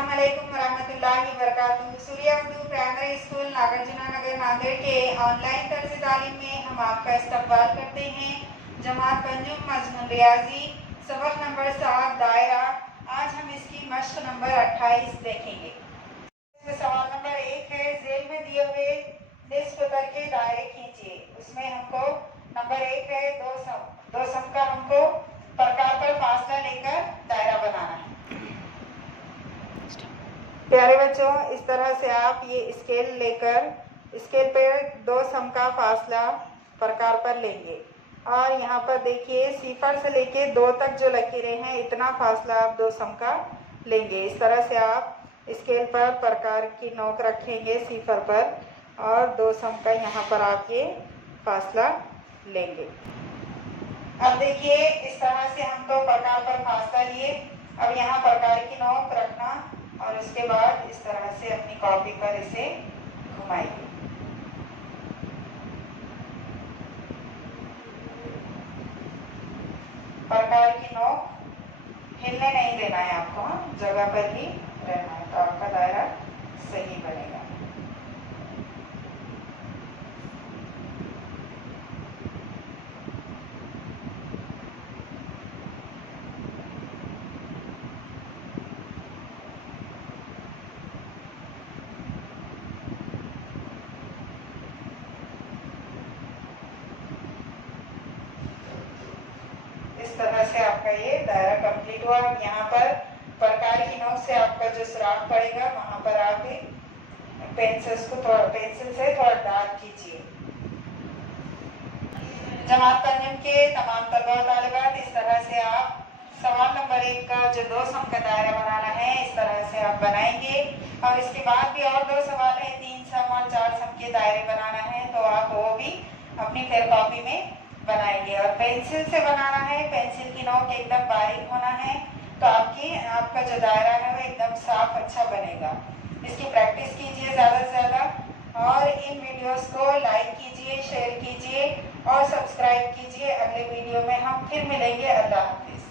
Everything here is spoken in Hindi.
अस्सलामुअलैकुम वरहमतुल्लाहि वबरकातुहू। सूर्या उर्दू प्राइमरी स्कूल नागार्जुना नगर नांदेड़ के ऑनलाइन तर्ज तालीम में हम आपका इस्तकबाल करते हैं। जमात पंजुम मजमून रियाजी सबक नंबर 7 दायरा। आज हम इसकी मश्क नंबर 28 देखेंगे। सवाल नंबर 1 है, जेल में दिए हुए निस्फ करके दायरे खींचिए। उसमें हमको नंबर 1 है, दो सम का हमको प्रकार पर फासला लेकर दायरा बनाना है। प्यारे बच्चों, इस तरह से आप ये स्केल लेकर स्केल पर 2 सम का फासला प्रकार पर लेंगे और यहाँ पर देखिए सिफर से लेके 2 तक जो लकीरें हैं इतना फासला आप 2 सम का लेंगे। इस तरह से आप स्केल पर प्रकार की नोक रखेंगे सिफर पर और 2 सम का यहाँ पर आप ये फासला लेंगे। अब देखिए इस तरह से हम तो प्रकार पर फासला लिए। अब यहाँ प्रकार की नोक रखना और उसके बाद इस तरह से अपनी कॉपी पर इसे घुमाइए। प्रकार की नोक हिलने नहीं देना है आपको, जगह पर ही रहना है तो आपका दायरा सही बनेगा। इस तरह से आपका ये दायरा कंप्लीट हुआ। अब यहाँ पर प्रकार की नोक से आपका जो सुराख पड़ेगा वहां पर आप पेंसिल से थोड़ा डार्क कीजिए। जमात पंजुम के तमाम तलबा तालिबात, इस तरह से आप सवाल नंबर 1 का जो 2 सम का दायरा बनाना है इस तरह से आप बनाएंगे। और इसके बाद भी और 2 सवाल है, 3 सम और 4 सम के दायरे बनाना है तो आप वो भी अपनी फेयर कॉपी में बनाएंगे। और पेंसिल से बनाना है, पेंसिल की नोक एकदम बारीक होना है तो आपका जो दायरा है वो एकदम साफ अच्छा बनेगा। इसकी प्रैक्टिस कीजिए ज़्यादा से ज़्यादा और इन वीडियोस को लाइक कीजिए, शेयर कीजिए और सब्सक्राइब कीजिए। अगले वीडियो में हम फिर मिलेंगे। अल्लाह हाफिज़।